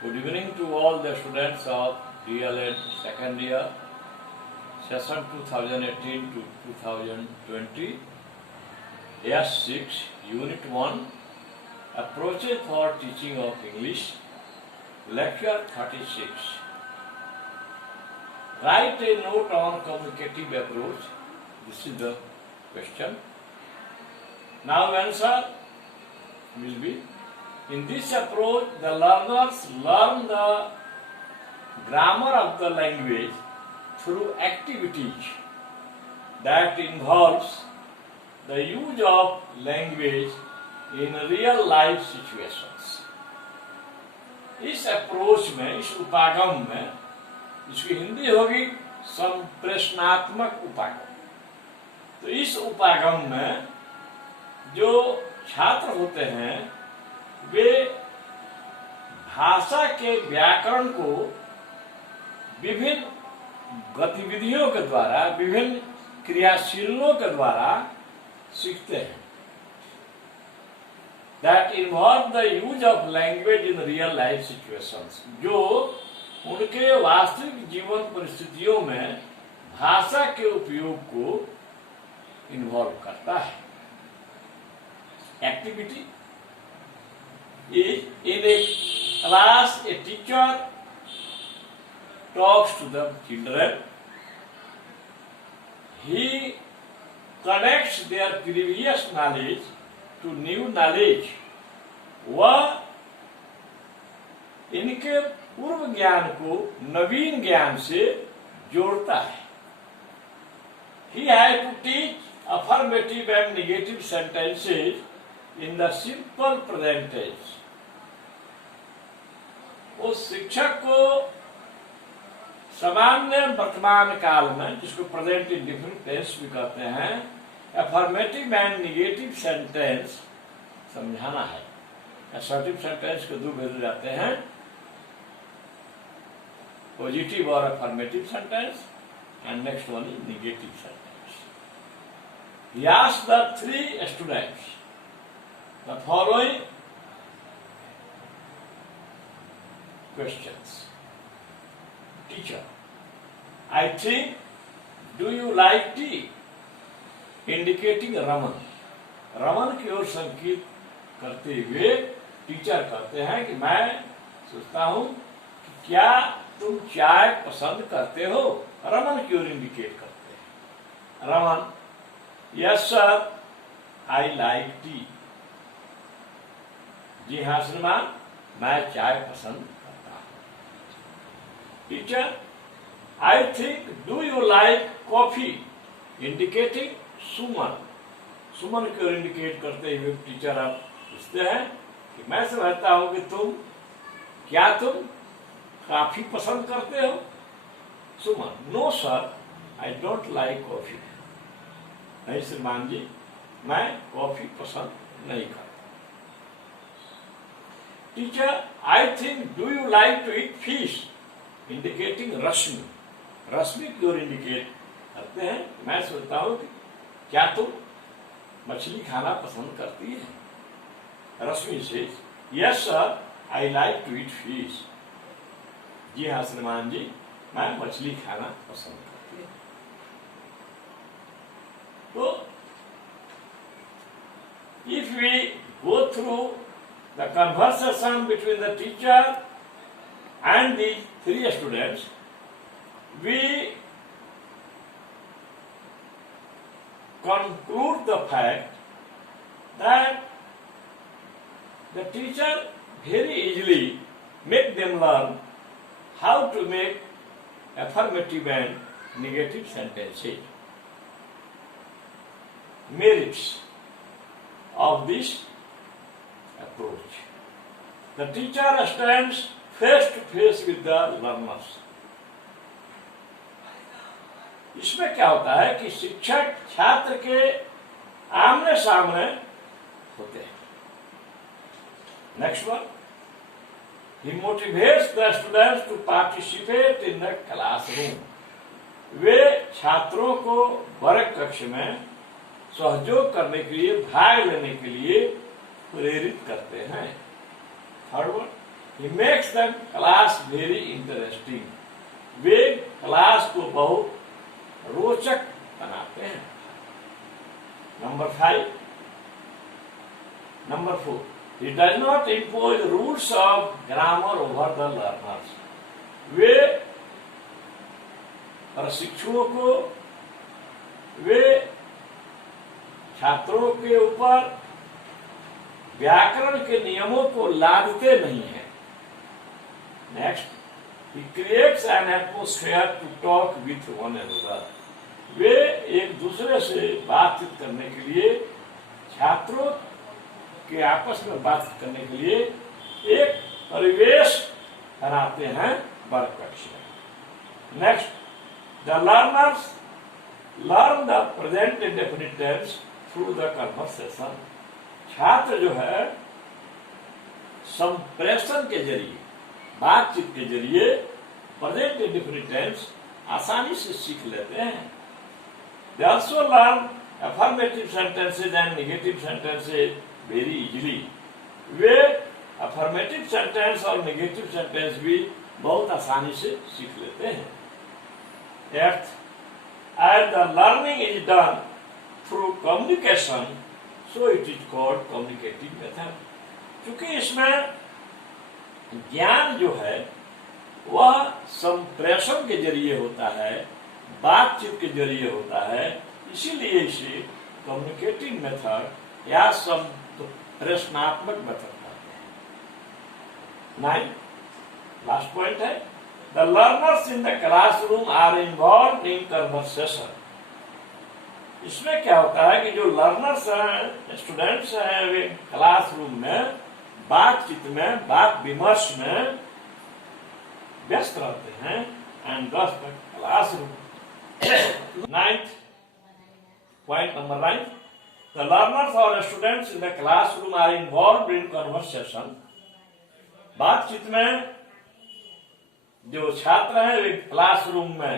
Good evening to all the students of DLED second year, session 2018 to 2020, S6, Unit 1, Approaches for Teaching of English, Lecture 36. Write a note on communicative approach. This is the question. Now answer will be, in this approach, the learners learn the grammar of the language through activities that involves the use of language in real life situations. इस approach में, इस उपागम में, इसकी हिंदी होगी संप्रेषणात्मक उपागम। तो इस उपागम में जो छात्र होते हैं वे भाषा के व्याकरण को विभिन्न गतिविधियों के द्वारा, विभिन्न क्रियाशीलों के द्वारा सीखते हैं। That involve the use of language in real life situations, जो उनके वास्तविक जीवन परिस्थितियों में भाषा के उपयोग को इन्वॉल्व करता है। Activity is, in a class, a teacher talks to the children. He connects their previous knowledge to new knowledge. वह इनके पूर्व ज्ञान को नवीन ज्ञान से जोड़ता है। He has to teach affirmative and negative sentences in the simple present tense. उस शिक्षक को सामान्य वर्तमान काल में, जिसको प्रेजेंट इंडिफरेंट टेंस भी कहते हैं, अफर्मेटिव एंड निगेटिव सेंटेंस समझाना है। असर्टिव सेंटेंस को दो भेजे जाते हैं, पॉजिटिव और affirmative sentence, and next one is negative sentence. He asked the three students the following questions. Teacher, I think, do you like tea? Indicating Raman. Raman की ओर संकेत करते हुए टीचर कहते हैं कि मैं सोचता हूं कि क्या तुम चाय पसंद करते हो। रमन की ओर इंडिकेट करते हैं। Raman, yes sir, I like tea. जी हाँ श्रीमान, मैं चाय पसंद करता हूं। Teacher, I think, do you like coffee? Indicating Suman. Suman की ओर इंडिकेट करते हुए टीचर आप पूछते हैं कि मैं समझता हूं कि क्या तुम कॉफी पसंद करते हो? Suman, no sir, I don't like coffee. नहीं श्रीमान जी, मैं कॉफी पसंद नहीं करता। Teacher, I think, do you like to eat fish? Indicating Rashmi. Rashmi की ओर इंडिकेट करते हैं, मैं सोचता हूं कि क्या तुम मछली खाना पसंद करती है? रश्मि से, yes sir, I like to eat fish. जी हाँ श्रीमान जी, मैं मछली खाना पसंद करती हूँ। तो if we go through the conversation between the teacher and the three students, we conclude the fact that the teacher very easily make them learn how to make affirmative and negative sentences. Merits of this approach. The teacher stands face to face with the learners. इसमें क्या होता है कि शिक्षक छात्र के आमने सामने होते हैं। Next one, he motivates the students to participate in the classroom. वे छात्रों को वर्ग कक्ष में सहयोग करने के लिए, भाग लेने के लिए प्रेरित करते हैं। Third one, He makes the class very interesting. Way class को बहुत रोचक बनाते हैं. Number 5. Number 4. He does not impose rules of grammar over the learners. वे प्रशिक्षुओं को, वे छात्रों के ऊपर व्याकरण के नियमों को लादते नहीं हैं. Next, he creates an atmosphere to talk with one another. वे एक दूसरे से बातचीत करने के लिए, छात्रों के आपस में बातचीत करने के लिए एक परिवेश बनाते हैं वर्ग कक्षा. Next, the learners learn the present indefinite tense through the conversation. छात्र जो है संप्रेषण के जरिए, बातचीत के जरिए प्रेजेंट इंडेफिनिट टेंस आसानी से सीख लेते हैं. They also learn affirmative sentences and negative sentences very easily. Way affirmative sentence और negative sentence भी बहुत आसानी से सीख लेते हैं. Eighth, as the learning is done through communication, so it is called communicative method. क्योंकि इसमें ज्ञान जो है वह संप्रेषण के जरिए होता है, बातचीत के जरिए होता है, इसीलिए इसे कम्युनिकेटिव मेथड या संप्रेषणात्मक मेथड कहते हैं. 9. लास्ट पॉइंट है, the learners in the classroom are involve in conversation. इसमें क्या होता है कि जो लर्नर्स हैं, स्टूडेंट्स हैं, वे क्लासरूम में बातचीत में, बात विमर्श में व्यस्त रहते हैं. एंड दस the classroom. 9th point, number 9, the learners or students in the classroom are involved in conversation. बातचीत में जो छात्र हैं वे क्लासरूम में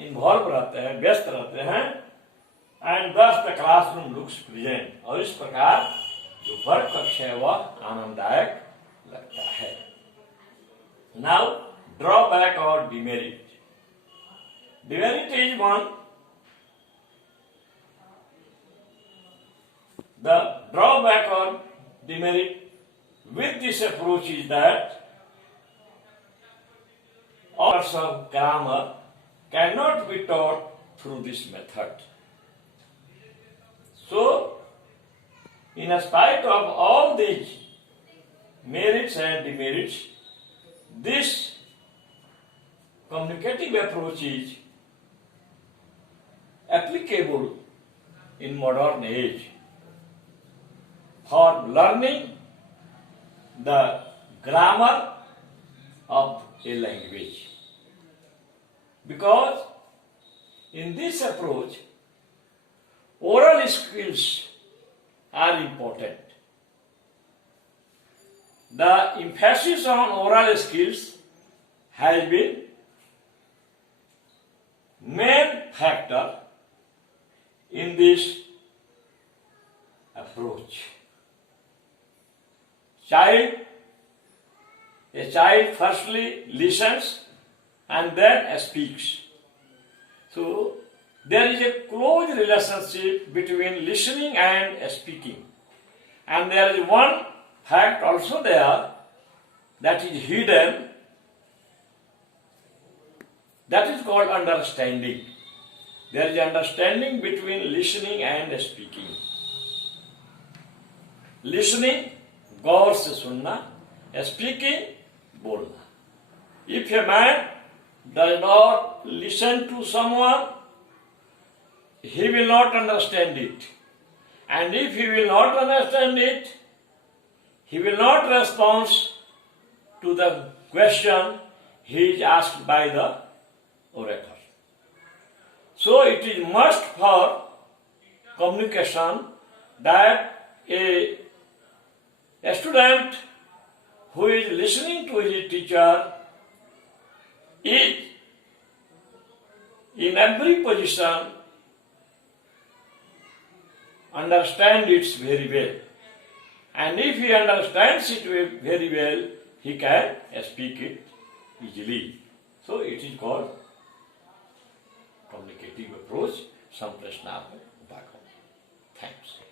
इन्वॉल्व रहते हैं, व्यस्त रहते हैं. एंड दस द क्लासरूम लुक्स प्रेजेंट. और इस प्रकार जो वर्ग कक्ष है वह आनंददायक लगता है. नाउ ड्रॉबैक और demerit. Demerit is one. The drawback or demerit with this approach is that hours of grammar cannot be taught through this method. So, in spite of all these merits and demerits, this communicative approach is applicable in modern age for learning the grammar of a language. Because in this approach, oral skills are important. The emphasis on oral skills has been main factor in this approach. A child firstly listens and then speaks. So there is a close relationship between listening and speaking. And there is one fact also there that is hidden, that is called understanding. There is understanding between listening and speaking. Listening, गौर से सुनना, speaking, बोलना. If a man does not listen to someone, he will not understand it. And if he will not understand it, he will not respond to the question he is asked by the orator. So it is must for communication that a student who is listening to his teacher is in every position understand it very well. And if he understands it very well, he can speak it easily. So it is called communicative approach. संप्रेषणात्मक उपागम. Thanks.